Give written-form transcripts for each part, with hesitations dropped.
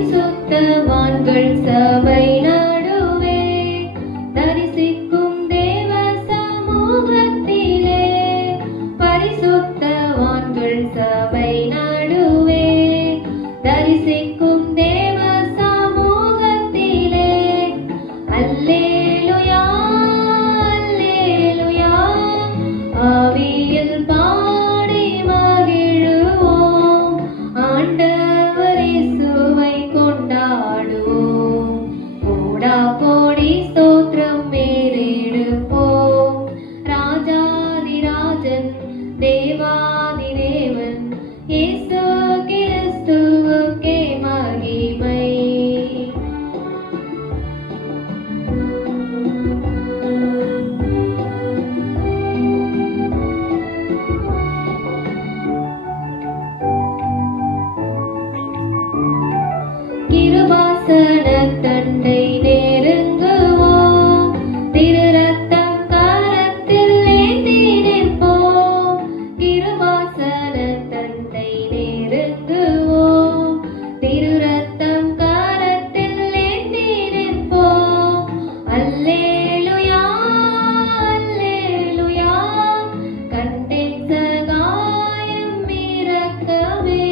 பரிசுத்தவான்கள் சபை நடுவே தரிசிக்கும் தேவ சமூகத்திலே, பரிசுத்தவான்கள் சபை நடுவே தரிசிக்கும் தேவ சமூகத்திலே, அல்லேலூயா அல்லேலூயா ஆவியில் பாடி மகிழுவோம், ஆண்டவர் இயேசுவை கொண்டாடுவோம், கோடா கோடி ஸ்தோத்திரம் மேலிடுவோம், ராஜாதிராஜன் தேவாதி தேவன் இயேசு கிறிஸ்துவுக்கே மகிமை. கிருபாசன தண்டை நெருங்குவோம், திரு ரத்தம் கரத்தில் ஏந்தி நிற்போம், கிருபாசன தண்டை நெருங்குவோம், திரு ரத்தம் கரத்தில் ஏந்தி நிற்போம், அல்லேலூயா அல்லேலூயா கண்டேன் சகாயம் இரக்கமே,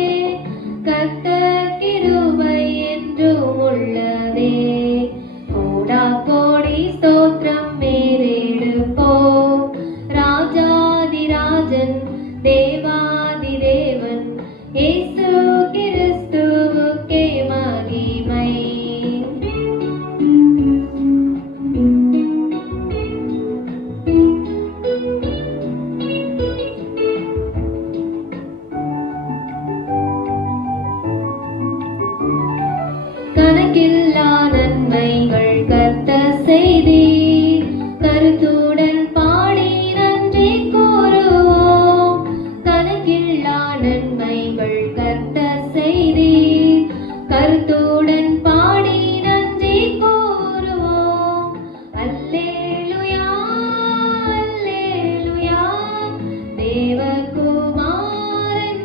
கர்த்தர் கிருபை என்றும் உள்ளதே, கோடா கோடி ஸ்தோத்திரம் மேலிடுவோம், ராஜாதிராஜன் தேவாதி தேவன் இயேசு கிறிஸ்துவுக்கே மகிமை. கணக்கில்லா நன்மைகள் கர்த்தர் செய்தீர், கருத்துடன் பாடி நன்றி கூறுவோம், கணக்கில்லா நன்மைகள் கர்த்தர் செய்தீர், கருத்துடன் பாடி நன்றி கூறுவோம், அல்லேலூயா அல்லேலூயா தேவகுமாரன்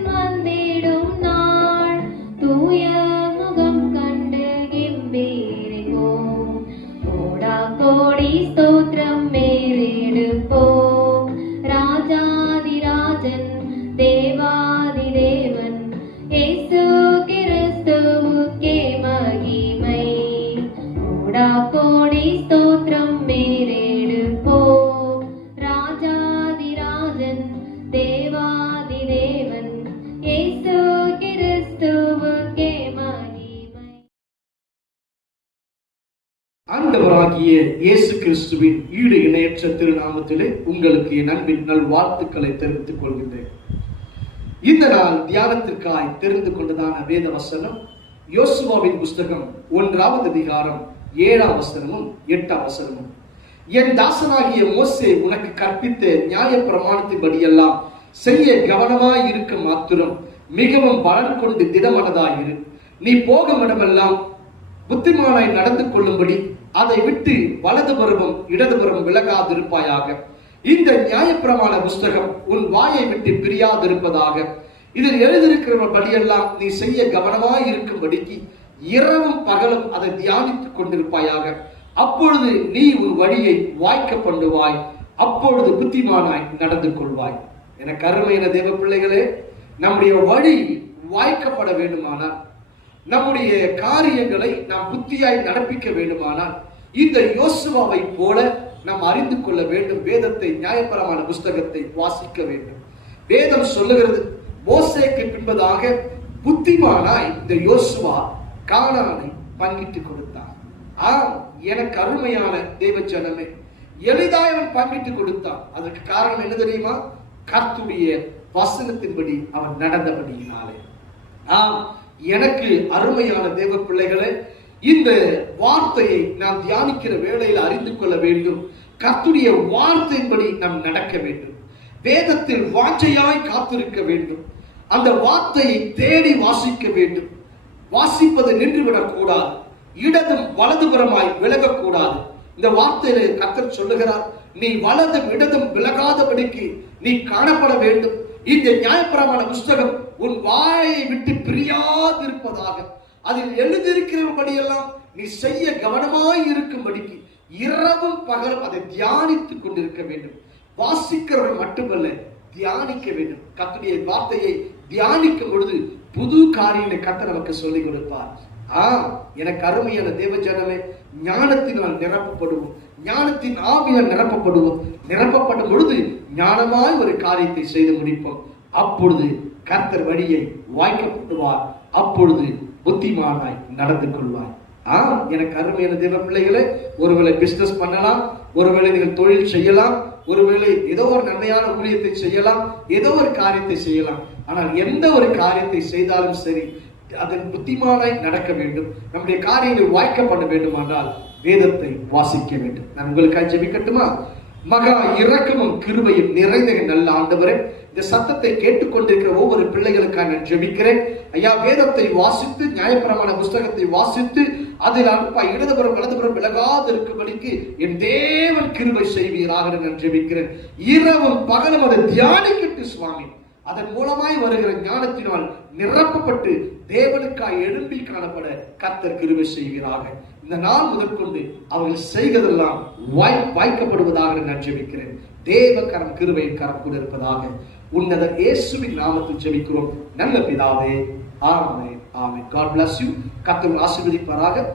வந்திடும் நாள், தூய முகம் கண்டு கிம்பீரிப்போம், கோடா கோடி ஸ்தோத்திரம் மேலிடுவோம், ராஜாதிராஜன் தேவாதி தேவன் இயேசு கிறிஸ்துவுக்கே மகிமை, கோடா கோடி ஸ்தோத்திரம் மேலிடுவோம், ராஜாதிராஜன் தேவாதி தேவன் இயேசு கிறிஸ்துவுக்கே மகிமை. ஆண்டவராகிய இயேசு கிறிஸ்துவின் ஈடு இணையற்ற திருநாமத்திலே உங்களுக்கு என் அன்பின் நல்வாழ்த்துக்களை தெரிவித்துக் கொள்கின்றேன். இந்த நாள் தியானத்திற்காய் தெரிந்து கொண்டதான வேத வசனம் யோசுவாவின் புஸ்தகம் 1ஆம் அதிகாரம் 7ஆம் வசனமும் 8ஆம் வசனமும். என் தாசனாகிய மோசே உனக்கு கற்பித்த நியாய பிரமாணத்தின்படியெல்லாம் செய்ய கவனமாய் இருக்க மாத்திரம் மிகவும் பலன் கொண்டு திடமனதாயிரு. நீ போகும் இடமெல்லாம் புத்திமானாய் நடந்து கொள்ளும்படி அதை விட்டு வலதுபுறமும் இடதுபுறம் விலகாதிருப்பாயாக. இந்த நியாயப்பிரமாண புஸ்தகம் உன் வாயை விட்டு பிரியாதிருப்பதாக. இதில் எழுதியிருக்கிறபடியெல்லாம் நீ செய்ய கவனமாய் இருக்கும்படிக்கு இரவும் பகலும் அதை தியானித்துக் கொண்டிருப்பாயாக. அப்பொழுது நீ உன் வழியை வாய்க்க பண்ணுவாய், அப்பொழுது புத்திமானாய் நடந்து கொள்வாய். எனக்கு அருமையான தேவ பிள்ளைகளே, நம்முடைய வழி வாய்க்கப்பட வேண்டுமானால், நம்முடைய காரியங்களை நாம் புத்தியாய் நடப்பிக்க வேண்டுமானால் இந்த யோசுவாவை போல நாம் அறிந்து கொள்ள வேண்டும். வேதத்தை, நியாயப்பிரமாண புஸ்தகத்தை வாசிக்க வேண்டும். வேதம் சொல்லுகிறது, மோசேக்கு பின்பதாக புத்திமானாய் இந்த யோசுவா கானானை பங்கிட்டு கொடுத்தான். எனக்கு அருமையான தேவ ஜனமே, எளிதாய் அவன் பங்கிட்டு கொடுத்தான். அதற்கு காரணம் என்ன தெரியுமா? கர்த்தருடைய வசனத்தின்படி அவன் நடந்தபடியினாலே. எனக்கு அருமையான தேவ பிள்ளைகளே, இந்த வார்த்தையை நாம் தியானிக்கிற வேளையில் அறிந்து கொள்ள வேண்டும். கர்த்தருடைய வார்த்தையின்படி நாம் நடக்க வேண்டும். வேதத்தில் வாஞ்சையாய் காத்திருக்க வேண்டும். அந்த வார்த்தையை தேடி வாசிக்க வேண்டும். வாசிப்பது நின்றுவிடக் கூடாது. இடதும் வலதுபுறமாய் விலகக்கூடாது. இந்த வார்த்தையில கர்த்தர் சொல்லுகிறார், நீ வலதும் இடதும் விலகாதபடிக்கு நீ காணப்பட வேண்டும். இந்த நியாயப்பிரமாண புஸ்தகம் உன் வாயை விட்டு பிரியாதிருப்பதாக. அதில் எழுதியிருக்கிறபடியெல்லாம் நீ செய்ய கவனமாய் இருக்கும்படிக்கு இரவும் பகலும் அதை தியானித்துக் கொண்டிருக்க வேண்டும். வாசிக்கிறவர்கள் மட்டுமல்ல, தியானிக்க வேண்டும். கர்த்தருடைய வார்த்தையை தியானிக்கும் பொழுது புது காரியங்களை கர்த்தர் நமக்கு சொல்லிக் கொடுப்பார். எனக்கு அருமையான தேவ ஜனமே, ஞானத்தினால் நிரப்பப்படுவோம், ஞானத்தின் ஆவியால் நிரப்பப்படுவோம். நிரப்பப்படும் பொழுது ஞானமாய் ஒரு காரியத்தை செய்து முடிப்போம். அப்பொழுது கர்த்தர் வழியை வாய்க்கப்படுவார். அப்பொழுது புத்திமானாய் நடந்து கொள்வார். எனக்கு அருமையான தேவ பிள்ளைகளே, ஒருவேளை பிசினஸ் பண்ணலாம், ஒருவேளை நீங்கள் தொழில் செய்யலாம், ஒருவேளை ஏதோ ஒரு நன்மையான ஊழியத்தை செய்யலாம், ஏதோ ஒரு காரியத்தை செய்யலாம். ஆனால் எந்த ஒரு காரியத்தை செய்தாலும் சரி, அதன் புத்திமானாய் நடக்க வேண்டும். நம்முடைய காரியங்கள் வாய்க்கப்பட வேண்டுமானால் வேதத்தை வாசிக்க வேண்டும். நான் உங்களுக்காக ஜெபிக்கட்டுமா? மகா இரக்கமும் கிருபையும் நிறைந்த நல்ல ஆண்டவரே, இந்த சத்தத்தை கேட்டுக்கொண்டிருக்கிற ஒவ்வொரு பிள்ளைகளுக்காக நான் ஜெபிக்கிறேன். ஐயா, வேதத்தை வாசித்து, நியாயப்பிரமாண புஸ்தகத்தை வாசித்து, அதில் அல்பா இடதுபுறம் வலதுபுறம் விலகாது இருக்கும்படிக்கு என் தேவன் கிருபை செய்வீராக நான் ஜெபிக்கிறேன். இரவும் பகலும் அதை தியானிக்கட்டு சுவாமி. அதன் மூலமாய் வருகிற ஞானத்தினால் நிரப்பப்பட்டு தேவனுக்காய் எழும்பி காணப்பட கர்த்தர் கிருபை செய்வீராக. இந்த நாள் முதற்கொண்டு அவர்கள் செய்வதெல்லாம் வாய்க்கப்படுவதாக நான் ஜெபிக்கிறேன். தேவ கரம் கிருபையின் கரம் கூட இருப்பதாக உன்னத இயேசுவின் நாமத்தில் ஜெபிக்கிறோம் நல்ல பிதாவே. ஆமென், ஆமென். God bless you. கர்த்தர் ஆசீர்வதிப்பாராக.